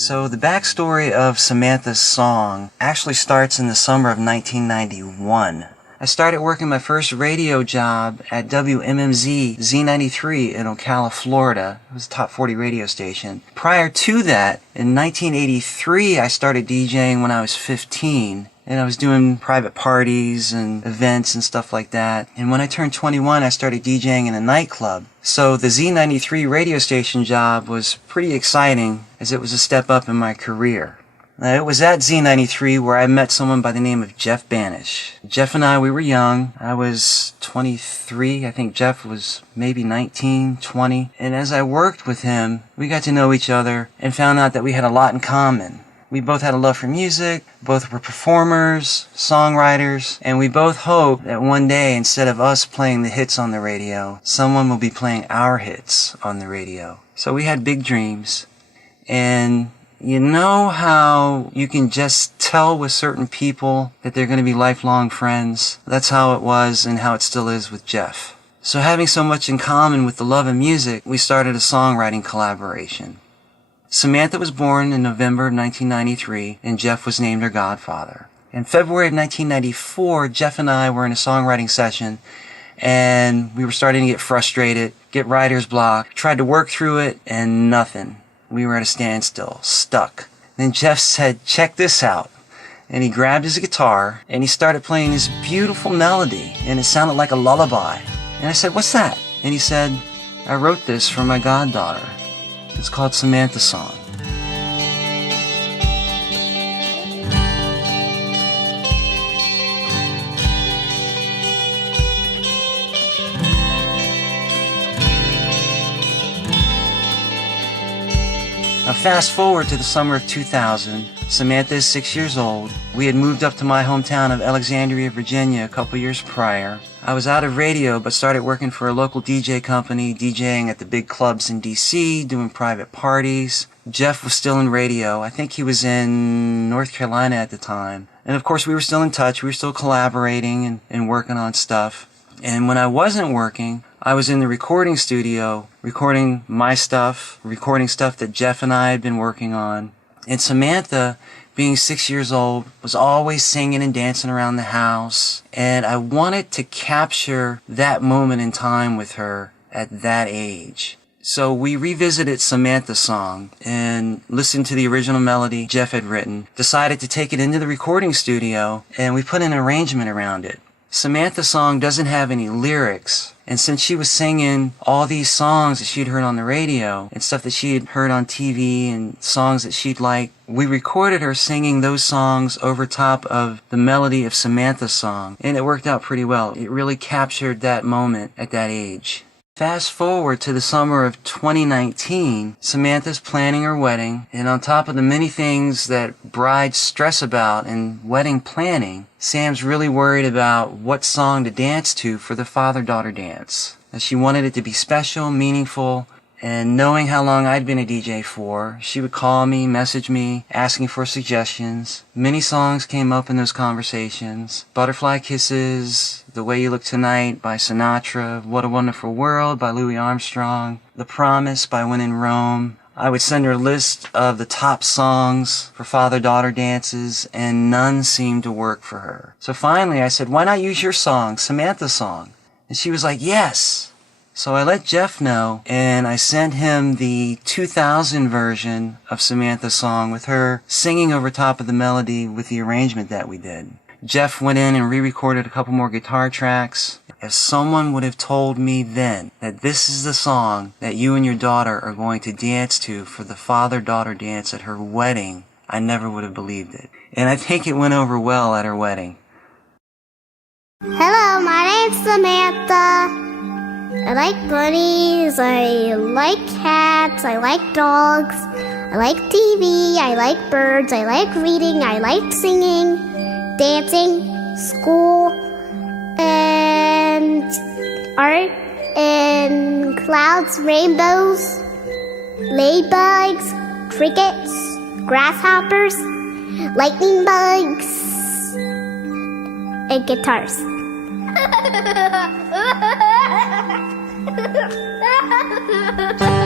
So the backstory of Samantha's song actually starts in the summer of 1991. I started working my first radio job at WMMZ Z93 in Ocala, Florida. It was a top 40 radio station. Prior to that, in 1983, I started DJing when I was 15. And I was doing private parties and events and stuff like that. And when I turned 21, I started DJing in a nightclub. So the Z93 radio station job was pretty exciting as it was a step up in my career. Now, it was at Z93 where I met someone by the name of Jeff Banish. Jeff and I, we were young. I was 23. I think Jeff was maybe 19, 20. And as I worked with him, we got to know each other and found out that we had a lot in common. We both had a love for music, both were performers, songwriters, and we both hoped that one day, instead of us playing the hits on the radio, someone will be playing our hits on the radio. So we had big dreams. And you know how you can just tell with certain people that they're going to be lifelong friends? That's how it was and how it still is with Jeff. So having so much in common with the love of music, we started a songwriting collaboration. Samantha was born in November of 1993, and Jeff was named her godfather. In February of 1994, Jeff and I were in a songwriting session, and we were starting to get frustrated, get writer's block, tried to work through it, and nothing. We were at a standstill, stuck. Then Jeff said, "Check this out." And he grabbed his guitar, and he started playing this beautiful melody, and it sounded like a lullaby. And I said, "What's that?" And he said, "I wrote this for my goddaughter. It's called Samantha's Song." Now fast forward to the summer of 2000. Samantha is 6 years old. We had moved up to my hometown of Alexandria, Virginia a couple years prior. I was out of radio but started working for a local DJ company, DJing at the big clubs in DC, doing private parties. Jeff was still in radio. I think he was in North Carolina at the time. And of course we were still in touch. We were still collaborating and working on stuff. And when I wasn't working, I was in the recording studio, recording my stuff, recording stuff that Jeff and I had been working on. And Samantha, being 6 years old, was always singing and dancing around the house. And I wanted to capture that moment in time with her at that age. So we revisited Samantha's song and listened to the original melody Jeff had written, decided to take it into the recording studio, and we put an arrangement around it. Samantha's song doesn't have any lyrics, and since she was singing all these songs that she'd heard on the radio and stuff that she had heard on TV and songs that she'd liked, we recorded her singing those songs over top of the melody of Samantha's song, and it worked out pretty well. It really captured that moment at that age. Fast forward to the summer of 2019, Samantha's planning her wedding, and on top of the many things that brides stress about in wedding planning, Sam's really worried about what song to dance to for the father-daughter dance. And she wanted it to be special, meaningful, and knowing how long I'd been a DJ for, she would call me, message me, asking for suggestions. Many songs came up in those conversations. Butterfly Kisses, The Way You Look Tonight by Sinatra, What a Wonderful World by Louis Armstrong, The Promise by When in Rome. I would send her a list of the top songs for father-daughter dances, and none seemed to work for her. So finally I said, "Why not use your song, Samantha's song?" And she was like, "Yes." So I let Jeff know, and I sent him the 2000 version of Samantha's song with her singing over top of the melody with the arrangement that we did. Jeff went in and re-recorded a couple more guitar tracks. If someone would have told me then that this is the song that you and your daughter are going to dance to for the father-daughter dance at her wedding, I never would have believed it. And I think it went over well at her wedding. Hello, my name's Samantha. I like bunnies, I like cats, I like dogs, I like TV, I like birds, I like reading, I like singing, dancing, school, and art, and clouds, rainbows, ladybugs, crickets, grasshoppers, lightning bugs, and guitars. Ha ha ha ha!